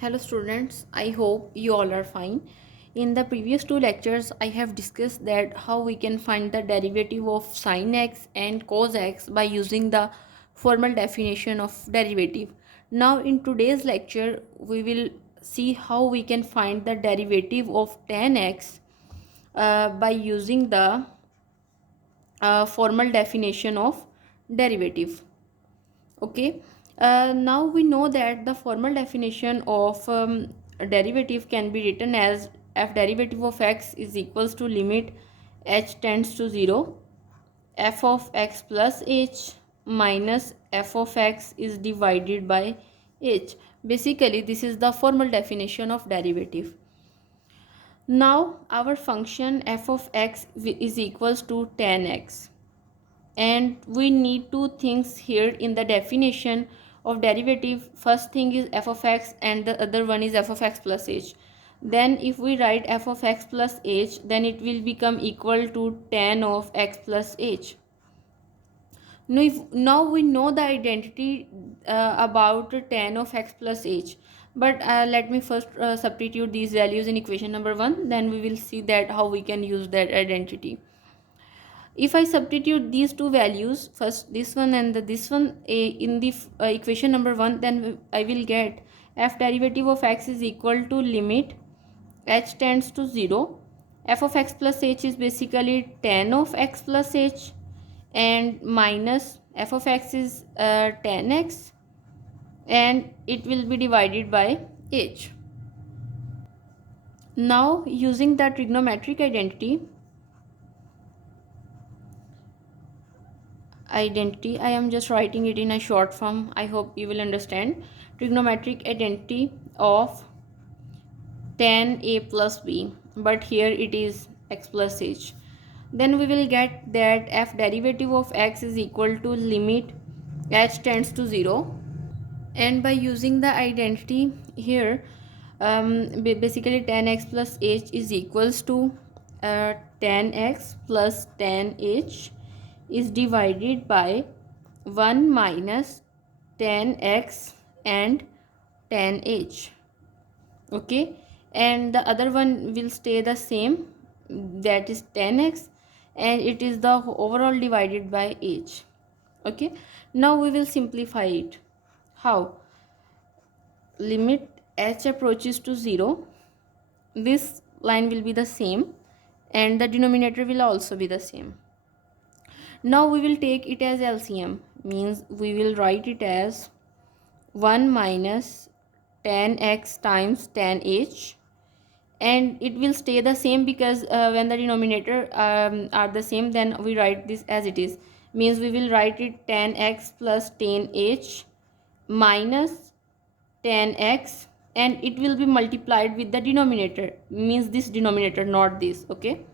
Hello students, I hope you all are fine. In the previous two lectures, I have discussed that how we can find the derivative of sin x and cos x by using the formal definition of derivative. Now in today's lecture, we will see how we can find the derivative of tan x by using the formal definition of derivative. Okay, now we know that the formal definition of a derivative can be written as f derivative of x is equals to limit h tends to 0 f of x plus h minus f of x is divided by h. Basically this is the formal definition of derivative. Now our function f of x is equals to tan x, and we need two things here in the definition of derivative. First thing is f of x and the other one is f of x plus h. Then if we write f of x plus h, then it will become equal to tan of x plus h. Now we know the identity about tan of x plus h, but let me first substitute these values in equation number 1, then we will see that how we can use that identity. If I substitute these two values, first this one and this one, in the equation number 1, then I will get f derivative of x is equal to limit h tends to 0 f of x plus h is basically tan of x plus h, and minus f of x is tan x, and it will be divided by h. Now using the trigonometric identity, I am just writing it in a short form, I hope you will understand. Trigonometric identity of tan a plus b, but here it is x plus h. Then we will get that f derivative of x is equal to limit h tends to 0, and by using the identity here, basically tan x plus h is equals to tan x plus tan h is divided by 1 minus tan x and tan h. Okay, and the other one will stay the same, that is tan x, and it is the overall divided by h. Okay, now we will simplify it. How? Limit h approaches to 0, this line will be the same and the denominator will also be the same. Now we will take it as LCM, means we will write it as 1 minus tan x times tan h, and it will stay the same because when the denominator are the same, then we write this as it is, means we will write it tan x plus tan h minus tan x, and it will be multiplied with the denominator, means this denominator, not this. Okay,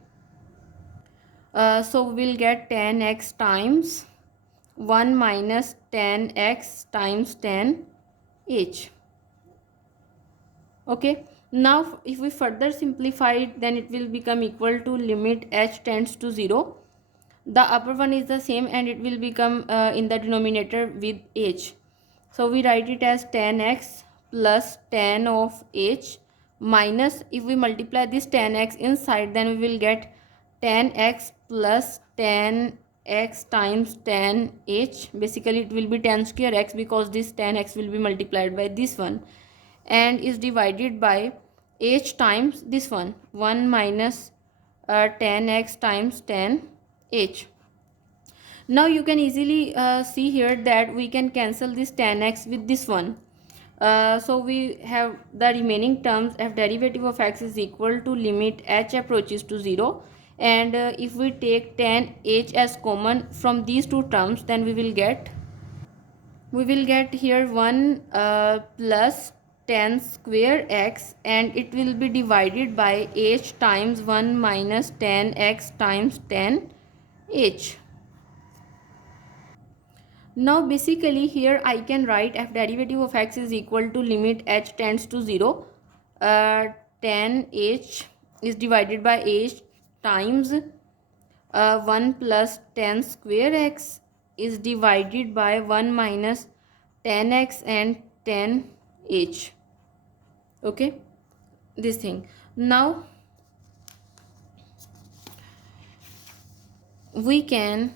so we will get tan x times 1 minus tan x times tan h. Okay, now if we further simplify it, then it will become equal to limit h tends to 0, the upper one is the same and it will become in the denominator with h. So we write it as tan x plus tan of h minus, if we multiply this tan x inside, then we will get tan x plus tan x times tan h. Basically it will be tan square x because this tan x will be multiplied by this one, and is divided by h times this one, 1 minus tan x times tan h. Now you can easily see here that we can cancel this tan x with this one. So we have the remaining terms, f derivative of x is equal to limit h approaches to 0, and if we take tan h as common from these two terms, then we will get here 1 plus tan square x, and it will be divided by h times 1 minus tan x times tan h. Now basically here I can write f derivative of x is equal to limit h tends to 0, tan h is divided by h times 1 plus tan square x is divided by 1 minus tan x and tan h. Okay, this thing. Now we can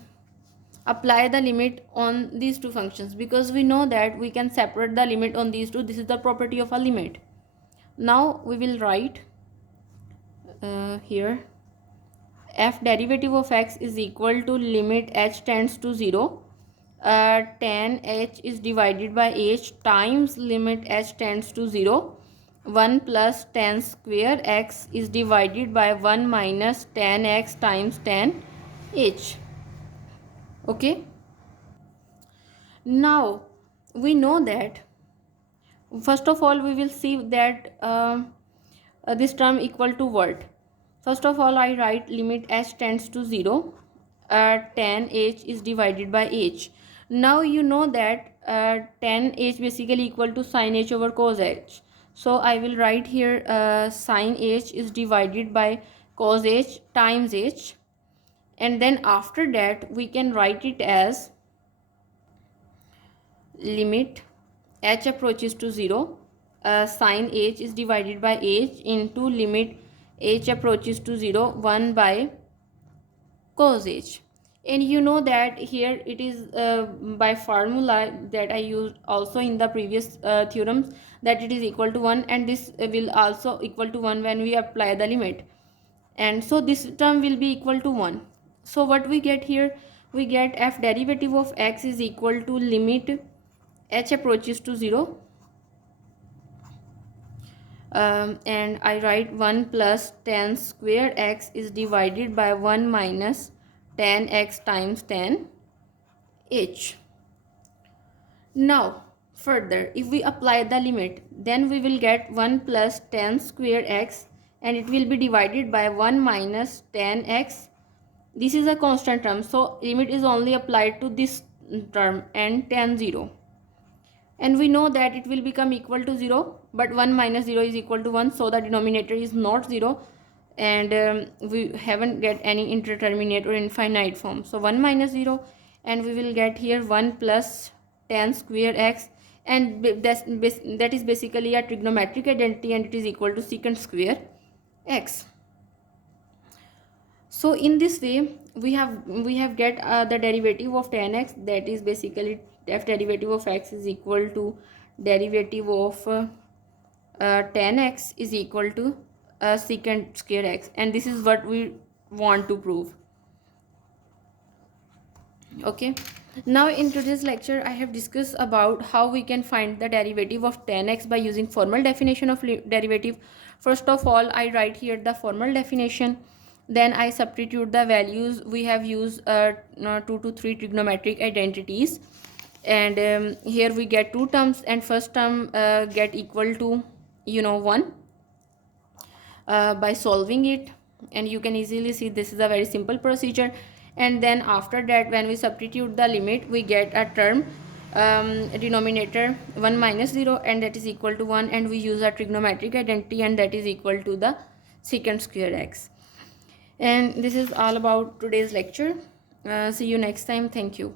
apply the limit on these two functions, because we know that we can separate the limit on these two. This is the property of a limit. Now we will write here f derivative of x is equal to limit h tends to 0, tan h is divided by h times limit h tends to 0, 1 plus tan square x is divided by 1 minus tan x times tan h. Okay, now we know that, first of all we will see that this term equal to what. First of all, I write limit h tends to 0, tan h is divided by h. Now you know that tan h basically equal to sin h over cos h. So I will write here sin h is divided by cos h times h, and then after that we can write it as limit h approaches to 0, sin h is divided by h into limit h approaches to 0, 1 by cos h. And you know that here it is by formula that I used also in the previous theorems, that it is equal to 1, and this will also equal to 1 when we apply the limit, and so this term will be equal to 1. So what we get here, we get f derivative of x is equal to limit h approaches to 0, and I write 1 plus tan square x is divided by 1 minus tan x times tan h. Now further, if we apply the limit, then we will get 1 plus tan square x, and it will be divided by 1 minus tan x. This is a constant term, so limit is only applied to this term and tan 0, and we know that it will become equal to 0, but 1 minus 0 is equal to 1, so the denominator is not 0, and we haven't get any indeterminate or infinite form. So 1 minus 0, and we will get here 1 plus tan square x, and that is basically a trigonometric identity, and it is equal to secant square x. So in this way we have get the derivative of tan x, that is basically f derivative of x is equal to derivative of tan x is equal to secant square x, and this is what we want to prove. Okay, now in today's lecture I have discussed about how we can find the derivative of tan x by using formal definition of derivative. First of all, I write here the formal definition, then I substitute the values. We have used 2 to 3 trigonometric identities, and here we get two terms, and first term get equal to 1 by solving it, and you can easily see this is a very simple procedure. And then after that, when we substitute the limit, we get a term denominator 1 minus 0, and that is equal to 1, and we use a trigonometric identity, and that is equal to the secant square x. And this is all about today's lecture. See you next time. Thank you.